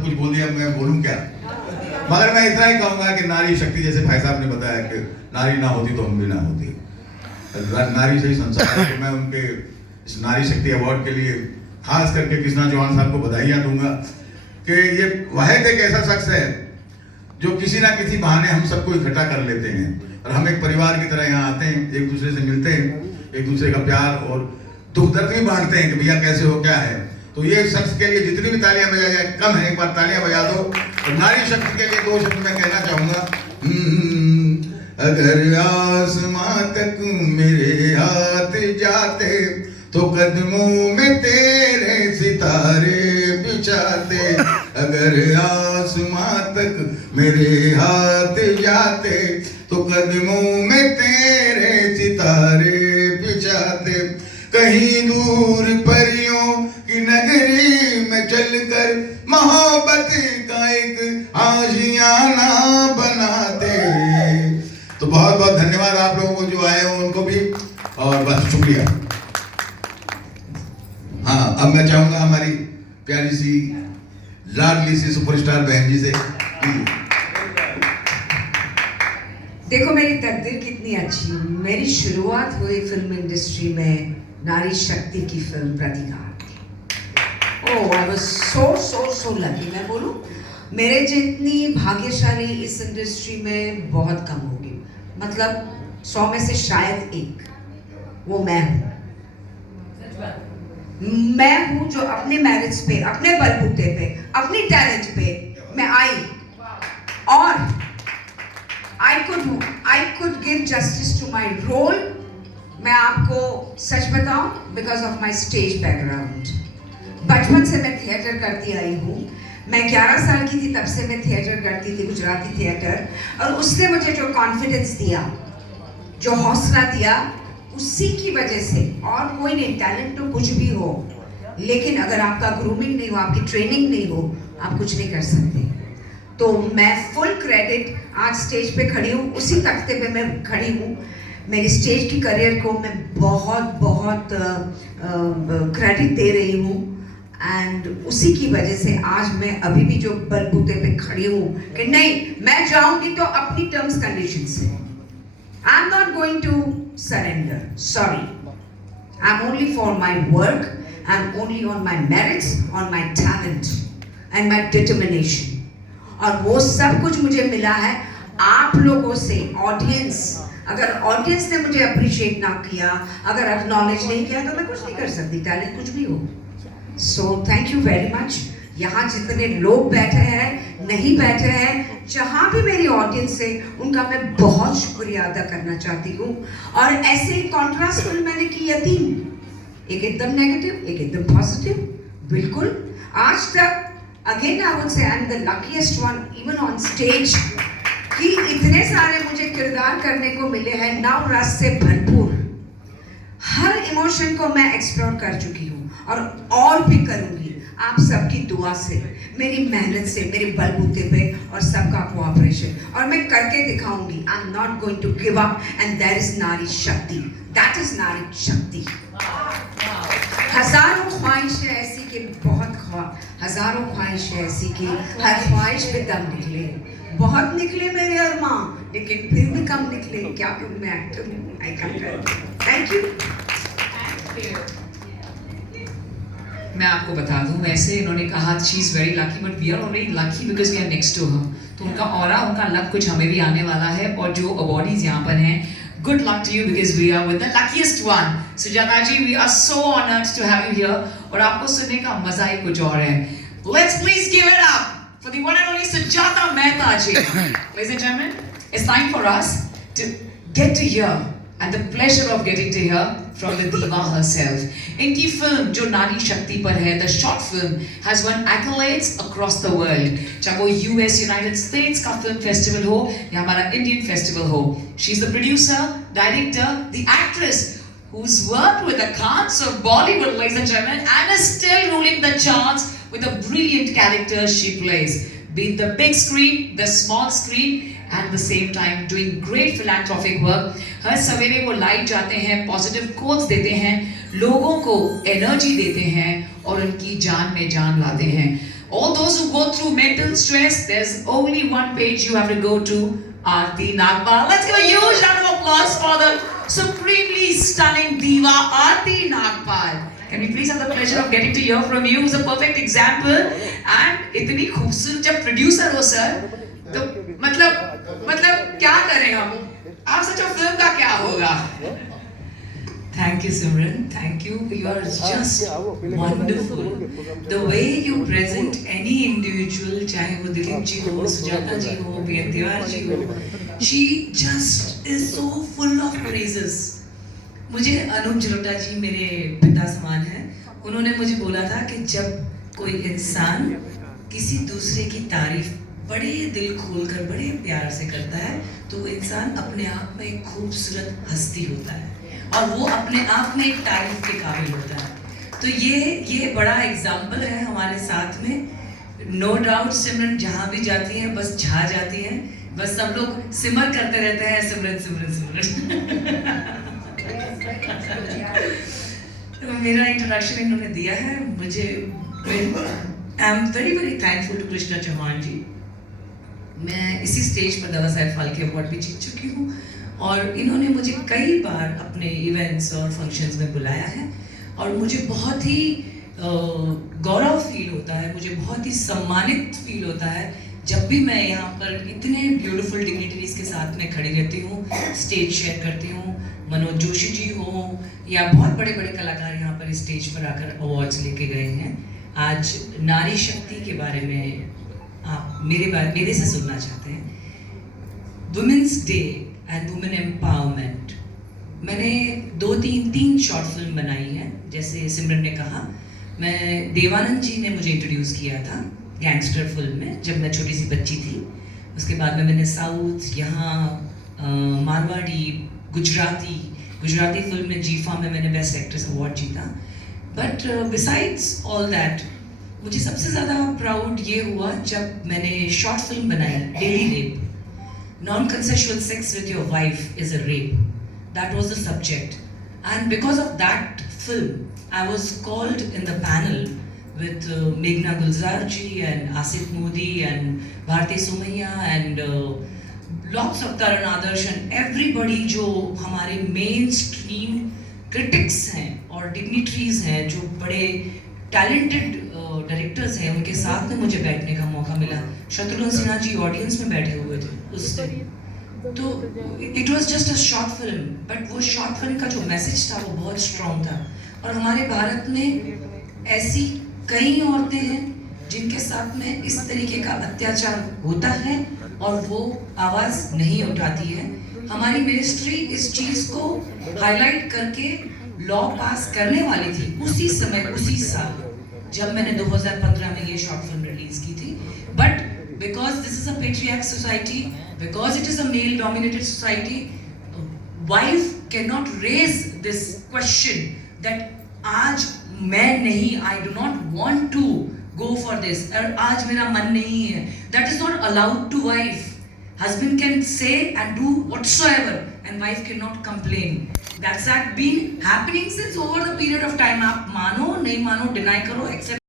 सब कुछ बोल दिया, मैं बोलूं क्या? मगर मैं इतना ही कहूंगा कि नारी शक्ति, जैसे भाई साहब ने बताया कि नारी ना होती तो हम भी ना होती, नारी से ही संसार है। तो मैं उनके इस नारी शक्ति अवार्ड के लिए खास करके कृष्णा चौहान साहब को बधाइयाँ दूंगा कि ये वाहिद एक ऐसा शख्स है जो किसी ना किसी बहाने हम सबको इकट्ठा कर लेते हैं और हम एक परिवार की तरह यहाँ आते हैं, एक दूसरे से मिलते हैं, एक दूसरे का प्यार और दुख दर्द भी बांटते हैं कि भैया कैसे हो, क्या है। तो ये शख्स के लिए जितनी भी तालियां बजाई जाए कम है, एक बार तालियां बजा दो। और नारी शक्ति के लिए 2 शब्द मैं कहना चाहूंगा। अगर आसमां तक मेरे हाथ जाते तो कदमों में तेरे सितारे बिछाते। अगर आसमां तक मेरे हाथ जाते तो कदमों में तेरे सितारे बिछाते। कहीं दूर परियों की नगरी में चलकर मोहब्बत का एक आशियाना बनाते। तो बहुत बहुत धन्यवाद आप लोगों को जो आए हो उनको भी, और बस शुक्रिया। हाँ, अब मैं चाहूंगा हमारी प्यारी सी लाडली सी सुपरस्टार बहन जी से। देखो मेरी तकदीर कितनी अच्छी। मेरी शुरुआत हुई फिल्म इंडस्ट्री में नारी शक्ति की फिल्म प्रतिकार। ओह, आई वाज सो लकी। मैं बोलूं, मेरे जितनी भाग्यशाली इस इंडस्ट्री में बहुत कम होगी। मतलब 100 में से शायद 1, वो मैं हूँ। मैं हूँ जो अपने मैरिज पे, अपने बलबूते पे, अपनी टैलेंट पे मैं आई और I could give justice to my role. मैं आपको सच बताऊं, because of my stage background. बचपन से मैं थिएटर करती आई हूँ। मैं 11 साल की थी तब से मैं थिएटर करती थी, गुजराती थिएटर, और उसने मुझे जो कॉन्फिडेंस दिया, जो हौसला दिया, उसी की वजह से। और कोई नहीं, टैलेंट तो कुछ भी हो, लेकिन अगर आपका ग्रूमिंग नहीं हो, आपकी ट्रेनिंग नहीं हो, आप कुछ नहीं कर सकते। तो मैं फुल क्रेडिट आज स्टेज पे खड़ी हूँ, उसी तख्ते पे मैं खड़ी हूँ। मेरी स्टेज की करियर को मैं बहुत क्रेडिट दे रही हूँ, एंड उसी की वजह से आज मैं अभी भी जो बलबूते पे खड़ी हूँ कि नहीं, मैं जाऊंगी तो अपनी टर्म्स कंडीशन से। I am not going to surrender, sorry. I am only for my work, I am only on my merits, on my talent and my determination. और वो सब कुछ मुझे मिला है आप लोगों से, ऑडियंस। अगर ऑडियंस ने मुझे अप्रिशिएट ना किया, अगर एक्नॉलेज नहीं किया, तो मैं कुछ नहीं कर सकती, टैलेंट कुछ भी हो। So thank you very much. यहाँ जितने लोग बैठे हैं, नहीं बैठे हैं, जहाँ भी मेरी ऑडियंस है, उनका मैं बहुत शुक्रिया अदा करना चाहती हूँ। और ऐसे ही कॉन्ट्रास्ट फिल्म मैंने की यतीम, एक एकदम नेगेटिव, एक एकदम पॉजिटिव। बिल्कुल आज तक again I would say I am the luckiest one even on stage, कि इतने सारे मुझे किरदार करने को मिले हैं, नव रस से भरपूर। हर इमोशन को मैं एक्सप्लोर कर चुकी हूँ और भी करूँगी, आप सबकी दुआ से, मेरी मेहनत से, मेरे बलबूते पे और सबका कोऑपरेशन, और मैं करके दिखाऊंगी। I am not going to give up, and that is नारी शक्ति, दैट इज नारी शक्ति। हजारों ख्वाहिशें ऐसी कि हजारों ख्वाहिशें ऐसी कि हर ख्वाहिश पे दम निकले। बहुत निकले मेरे अरमां, लेकिन फिर भी कम निकले। क्या करूं, मैं एक्टर हूं, आई कैन कर। Thank you. मैं आपको बता दूं, वैसे इन्होंने कहा she is very lucky, but we are already lucky because we are next to her. तो उनका ऑरा, उनका लक कुछ हमें भी आने वाला है। और जो अवॉर्डीज यहाँ पर हैं, good luck to you because we are with the luckiest one. Sujata ji, we are so honored to have you here. और आपको सुनने का मजा ही कुछ और है। Let's please give it up for the one and only Sujata Mehta ji. Ladies and gentlemen, it's time for us to get to hear, and the pleasure of getting to hear from the diva herself. इनकी film जो नारी शक्ति पर है, the short film has won accolades across the world. चाहे वो US United States का film festival हो या हमारा इंडियन फेस्टिवल हो. She's the producer, director, the actress who's worked with the khans of Bollywood, ladies and gentlemen, and is still ruling the charts with the brilliant characters she plays. Be it the big screen, the small screen, at the same time doing great philanthropic work. हर सवेरे वो live जाते हैं, positive quotes देते हैं, लोगों को energy देते हैं और उनकी जान में जान लाते हैं. All those who go through mental stress, there's only one page you have to go to, Aarti Nagpal. Let's give a huge round of applause for the supremely stunning diva, Aarti Nagpal. Can we please have the pleasure of getting to hear from you? Who's a perfect example. And इतनी खूबसूरत जब producer हो sir, तो मतलब क्या करें हम? आप सोचो फिल्म का क्या होगा? Thank you, Simran. Thank you. You are just wonderful. The way you present any individual, चाहे वो दिलीप जी हो, सुजाता जी हो, बीएन तिवारी जी हो, she just is so full of praises. मुझे अनूप जलोटा जी मेरे पिता समान हैं. उन्होंने मुझे बोला था कि जब कोई इंसान किसी दूसरे की तारीफ बड़े दिल खोलकर बड़े प्यार से करता है, तो वो इंसान अपने आप में एक खूबसूरत हस्ती होता है और वो अपने आप में एक तारीफ के काबिल होता है. तो ये बड़ा एग्जाम्पल है हमारे साथ में. नो डाउट सिमरन जहाँ भी जाती हैं बस छा जाती हैं. बस सब लोग सिमर करते रहते हैं, सिमरन सिमरन सिमरन. तो मेरा इंट्रोडक्शन इन्होंने दिया है. मुझे I am very very thankful to Krishna Chauhan ji. मैं इसी स्टेज पर दादा साहेब फाल्के अवार्ड भी जीत चुकी हूँ और इन्होंने मुझे कई बार अपने इवेंट्स और फंक्शंस में बुलाया है और मुझे बहुत ही गौरव फील होता है, मुझे बहुत ही सम्मानित फील होता है जब भी मैं यहाँ पर इतने ब्यूटीफुल डिग्निटरीज के साथ में खड़ी रहती हूँ, स्टेज शेयर करती हूँ. मनोज जोशी जी हो या बहुत बड़े बड़े कलाकार यहाँ पर स्टेज पर आकर अवार्ड्स लेके गए हैं. आज नारी शक्ति के बारे में आप मेरे से सुनना चाहते हैं. Women's day and women empowerment. मैंने तीन शॉर्ट फिल्म बनाई हैं. जैसे सिमरन ने कहा, मैं देवानंद जी ने मुझे इंट्रोड्यूस किया था गैंगस्टर फिल्म में जब मैं छोटी सी बच्ची थी. उसके बाद में मैंने साउथ, यहाँ मारवाड़ी, गुजराती फिल्म में जीफा में मैंने बेस्ट एक्ट्रेस अवार्ड जीता. बट बिसाइड्स ऑल दैट मुझे सबसे ज़्यादा प्राउड ये हुआ जब मैंने शॉर्ट फिल्म बनाई, daily rape. Non-consensual sex with your wife is a rape. That was the subject. And because of that film, I was called in the panel with Meghna Gulzar ji and Asif Modi and Bharti Sumaiya and lots of Taran Adarsh and everybody जो हमारे mainstream critics हैं और dignitaries हैं, जो बड़े talented directors हैं, उनके साथ में मुझे बैठने का मौका मिला. शत्रुघ्न सिन्हा जी ऑडियंस में बैठे हुए थे उस दिन. तो it was just a short film, but वो शॉर्ट फिल्म का जो मैसेज था वो बहुत स्ट्रॉन्ग था. और हमारे भारत में ऐसी कई औरतें हैं जिनके साथ में इस तरीके का अत्याचार होता है और वो आवाज़ नहीं उठाती है. हमारी मिनिस्ट्री इस चीज़ को हाईलाइट करके लॉ पास करने वाली थी उसी समय, उसी साल जब मैंने 2015 में ये शॉर्ट फिल्म रिलीज की थी. But because this is a patriarch society, because it is a male dominated society, wife can not raise this question that आज मैं नहीं, I do not want to go for this, और आज मेरा मन नहीं है. That is not allowed to wife. Husband can say and do whatsoever and wife cannot complain. That's been happening since over the period of time. आप मानो नहीं मानो, deny करो, accept